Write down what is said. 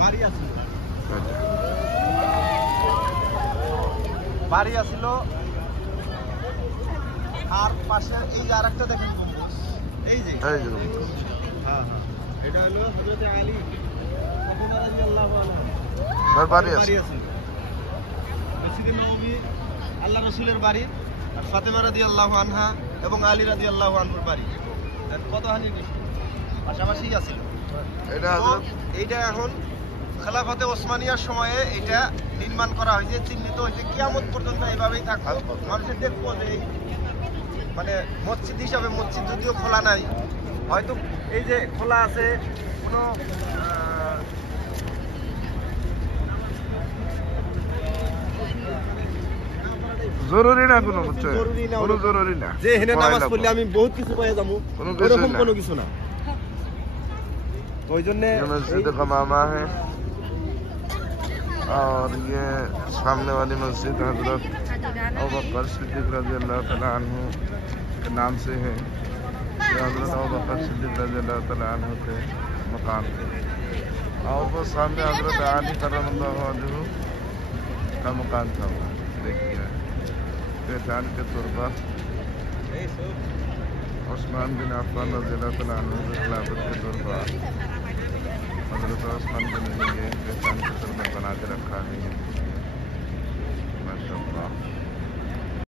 বাড়ি আছিল আর পাশে এই যে আরেকটা দেখেন গম্বুজ, এই যে হ্যাঁ হ্যাঁ, এটা হলো হযরত আলী রাদিয়াল্লাহু আনহু বাড়ি আছে। মসজিদে নববী আল্লাহ রাসূলের বাড়ি, আর ফাতেমা রাদিয়াল্লাহু আনহা এবং আলী রাদিয়াল্লাহু আনহুর বাড়ি কত হানি পাশাপাশি আছিল। এইটা এখন খেলাফতে ওসমানিয়ার সময়ে এটা নির্মাণ করা হয়েছে, চিহ্নিত হয়েছে, কিয়ামত পর্যন্ত এইভাবেই থাকবে। মানুষের দেখবো যে মানে মসজিদ হিসাবে, মসজিদ যদিও খোলা নাই, হয়তো এই যে খোলা আছে কোনো জরুরি না, কোনো জরুরি না যে এখানে নামাজ পড়লে আমি বহুত কিছু পেয়ে যাবো, এরকম কোনো কিছু না। ওই জন্য मस्जिद खमामा है और ये सामने वाली मस्जिद हजरत अबू बकर सिद्दीक रज़ी अल्लाह तआला अन्हु के नाम से है। ये हजरत अबू बकर सिद्दीक रज़ी अल्लाह तआला अन्हु के मकान है, और वो सामने हजरत अली करमल्लाहु वजहहु का मकान था। वो देखिए पहचान के तौर पर उस्मान बिन अफ़्फ़ान रज़ी अल्लाह तआला अन्हु के खिलाफत के तौर पर हज़रत उस्मान बिन ये पहचान के तौर पर बना के रखा है। माशाअल्लाह।